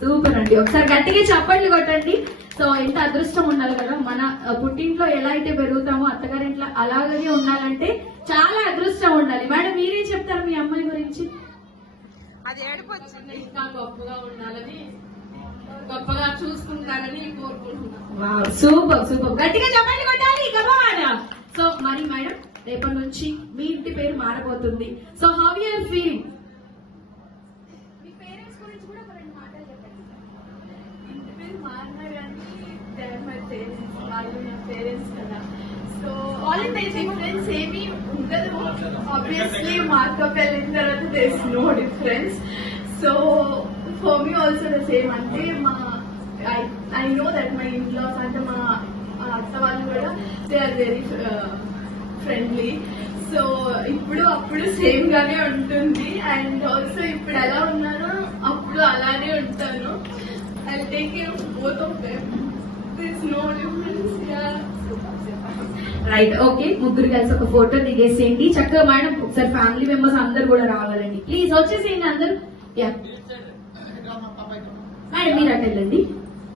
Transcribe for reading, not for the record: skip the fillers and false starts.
Super అండి, ఒకసారి గట్టిగా చప్పట్లు కొట్టండి. సో ఎంత అదృష్టం ఉండాలి కదా, మన పుట్టింట్లో ఎలా అయితే పెరుగుతామో అత్తగారింట్లో అలాగే ఉండాలంటే చాలా అదృష్టం ఉండాలి. మేడం మీరేం చెప్తారు మీ అమ్మాయి గురించి? అది ఏడుపొచ్చింది, ఇంకా గొప్పగా ఉండాలని, గొప్పగా చూసుకుంటారని కోరుకుంటున్నాను. సూపర్ సూపర్, గట్టిగా చప్పట్లు కొట్టాలి కదా. సో మరి మేడం రేపటి నుంచి మీ ఇంటి పేరు మారబోతుంది. So how you are feeling? మీ పేరెంట్స్ గురించి కూడా రెండు మాటలు చెప్పండి. ఇంటి పేరు మారినా కానీ మై పేరెంట్స్, వాళ్ళు నా పేరెంట్స్ కదా. సో ఆల్ డిఫరెన్స్ ఏమీ ఉండదు. ఆబ్వియస్లీ మార్కప్ వెళ్ళిన తర్వాత there is no difference. So for me also the same. అంటే I know that my in-laws అంటే మా అత్త వాళ్ళు కూడా they are very friendly. So ఇప్పుడు అప్పుడు సేమ్ గానే ఉంటుంది. అండ్ ఆల్సో ఇప్పుడు ఎలా ఉన్నానో అప్పుడు అలానే ఉంటాను. I take care of both of them. There is no difference. Right, okay. ముగ్గురు కలిసి ఒక ఫోటో దిగేసేయండి చక్కగా. మేడం ఒకసారి ఫ్యామిలీ మెంబర్స్ అందరు కూడా రావాలండి, ప్లీజ్ వచ్చేసేయండి అందరు. మేడం మీరు అటు వెళ్ళండి.